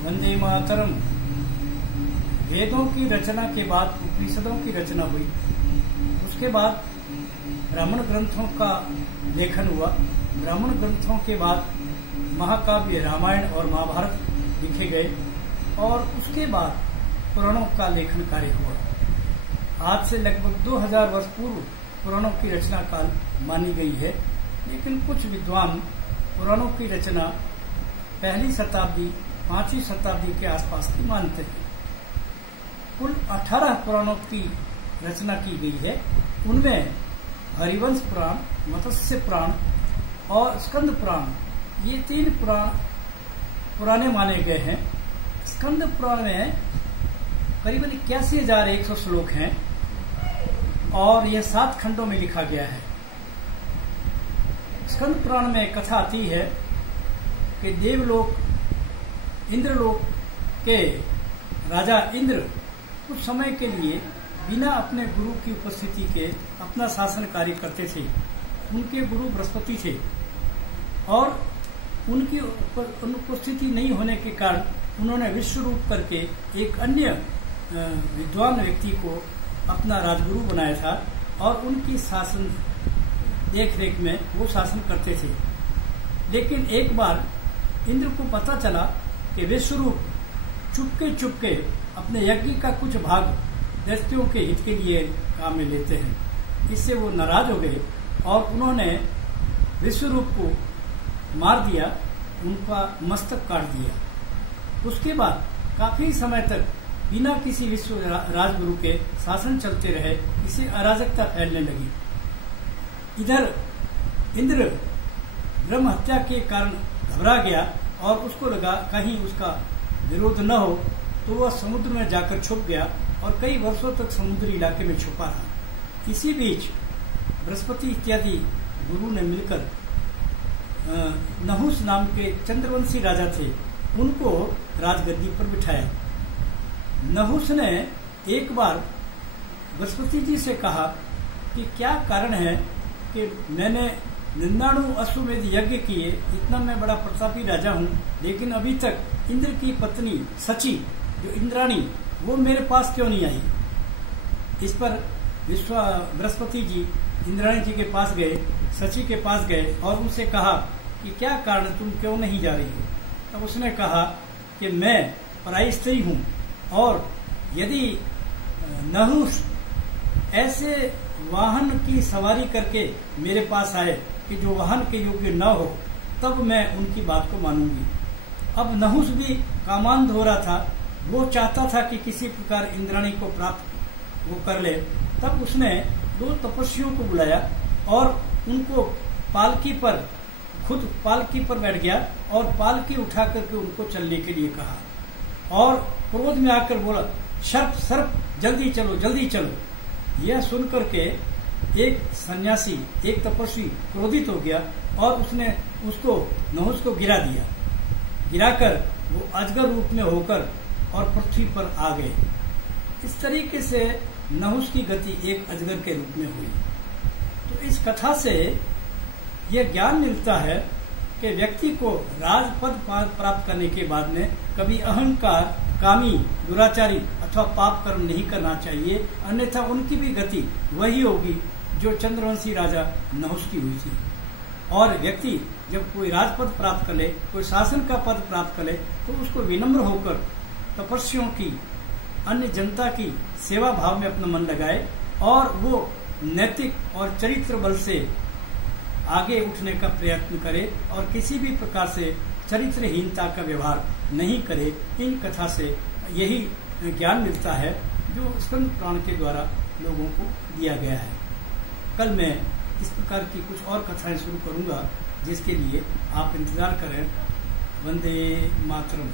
वंदे मातरम। वेदों की रचना के बाद उपनिषदों की रचना हुई। उसके बाद ब्राह्मण ग्रंथों का लेखन हुआ। ब्राह्मण ग्रंथों के बाद महाकाव्य रामायण और महाभारत लिखे गए और उसके बाद पुराणों का लेखन कार्य हुआ। आज से लगभग 2000 वर्ष पूर्व पुराणों की रचना काल मानी गई है, लेकिन कुछ विद्वान पुराणों की रचना पहली शताब्दी 5वीं शताब्दी के आसपास की मानते हैं। कुल 18 पुराणों की रचना की गई है। उनमें हरिवंश पुराण, मत्स्य पुराण और स्कंद पुराण, ये 3 पुराण पुराने माने गए हैं। स्कंद पुराण में करीबन 81,100 श्लोक हैं और यह 7 खंडों में लिखा गया है। स्कंद पुराण में कथा आती है कि देवलोक इंद्रलोक के राजा इंद्र कुछ समय के लिए बिना अपने गुरु की उपस्थिति के अपना शासन कार्य करते थे। उनके गुरु बृहस्पति थे और उनकी अनुपस्थिति नहीं होने के कारण उन्होंने विश्व रूप करके एक अन्य विद्वान व्यक्ति को अपना राजगुरु बनाया था और उनकी शासन देख रेख में वो शासन करते थे। लेकिन एक बार इंद्र को पता चला कि विश्वरूप चुपके अपने यज्ञ का कुछ भाग दैत्यों के हित के लिए काम में लेते हैं। इससे वो नाराज हो गए और उन्होंने विश्वरूप को मार दिया, उनका मस्तक काट दिया। उसके बाद काफी समय तक बिना किसी विश्व राजगुरु के शासन चलते रहे। इससे अराजकता फैलने लगी। इधर इंद्र ब्रह्म हत्या के कारण घबरा गया और उसको लगा कहीं उसका विरोध न हो, तो वह समुद्र में जाकर छुप गया और कई वर्षों तक समुद्री इलाके में छुपा रहा। इसी बीच बृहस्पति इत्यादि गुरु ने मिलकर नहुस नाम के चंद्रवंशी राजा थे, उनको राजगद्दी पर बिठाया। नहुस ने एक बार बृहस्पति जी से कहा कि क्या कारण है कि मैंने 99 अश्वमेध यज्ञ किए, इतना मैं बड़ा प्रतापी राजा हूँ, लेकिन अभी तक इंद्र की पत्नी सची जो इंद्राणी वो मेरे पास क्यों नहीं आई। इस पर बृहस्पति जी इंद्राणी जी के पास गए, सची के पास गए और उनसे कहा कि क्या कारण, तुम क्यों नहीं जा रही हो। तब उसने कहा कि मैं पराई स्त्री हूँ और यदि नहुस ऐसे वाहन की सवारी करके मेरे पास आए कि जो वाहन के योग्य न हो, तब मैं उनकी बात को मानूंगी। अब नहुस भी कामांध हो रहा था, वो चाहता था कि किसी प्रकार इंद्राणी को प्राप्त वो कर ले। तब उसने 2 तपस्वियों को बुलाया और उनको खुद पालकी पर बैठ गया और पालकी उठा करके उनको चलने के लिए कहा और क्रोध में आकर बोला, सर्प जल्दी चलो जल्दी चलो। यह सुनकर के एक सन्यासी, एक तपस्वी क्रोधित हो गया और उसने उसको नहुस को गिरा दिया। गिराकर वो अजगर रूप में होकर और पृथ्वी पर आ गए। इस तरीके से नहुस की गति एक अजगर के रूप में हुई। तो इस कथा से यह ज्ञान मिलता है कि व्यक्ति को राजपद प्राप्त करने के बाद में कभी अहंकार, कामी, दुराचारी अथवा पाप कर्म नहीं करना चाहिए, अन्यथा उनकी भी गति वही होगी जो चंद्रवंशी राजा नहुस की हुई थी। और व्यक्ति जब कोई राजपद प्राप्त कर ले, कोई शासन का पद प्राप्त कर ले, तो उसको विनम्र होकर तपस्वियों की, अन्य जनता की सेवा भाव में अपना मन लगाए और वो नैतिक और चरित्र बल से आगे उठने का प्रयत्न करे और किसी भी प्रकार से चरित्रहीनता का व्यवहार नहीं करे। इन कथा से यही ज्ञान मिलता है जो स्कंद पुराण के द्वारा लोगों को दिया गया है। कल मैं इस प्रकार की कुछ और कथाएं शुरू करूंगा, जिसके लिए आप इंतजार करें। वंदे मातरम।